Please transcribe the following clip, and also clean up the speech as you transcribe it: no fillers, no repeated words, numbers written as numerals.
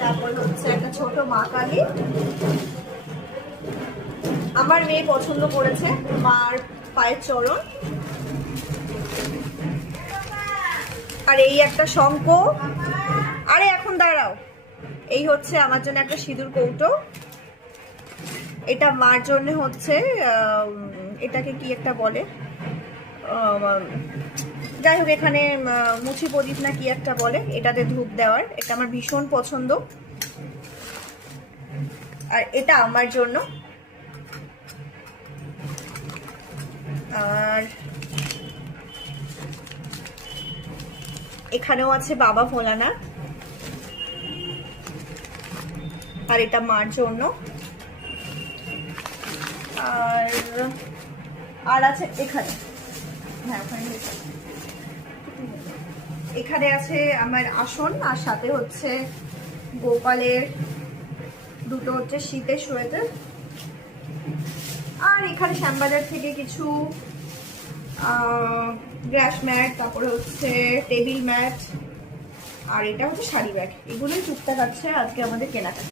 তারপর হচ্ছে একটা ছোট মা কালী, আমার মেয়ে পছন্দ করেছে মার পায়ের চরণ, আর এই একটা শঙ্খ। আরে এখন দাঁড়াও, এই হচ্ছে আমার জন্য একটা সিঁদুর কৌটো, এটা মার জন্য হচ্ছে এটাকে কি একটা বলে, যাই হোক এখানে মুছি প্রদীপ না কি একটা বলে, এটাতে ধূপ দেওয়ার, এটা আমার ভীষণ পছন্দ। আর এটা আমার জন্য। আর এখানেও আছে বাবা ভোলানাথ, আর এটা মার জন্য। আর আছে এখানে, হ্যাঁ এখানে আছে আমার আসন, আর সাথে হচ্ছে গোপালের দুটো হচ্ছে শীতের সোয়েটার। আর এখানে শ্যামবাজার থেকে কিছু গ্রাস ম্যাট, তারপরে হচ্ছে টেবিল ম্যাট, আর এটা হচ্ছে শাড়ি ব্যাগ। এগুলোই টুকটাক আছে আজকে আমাদের কেনাকাটা।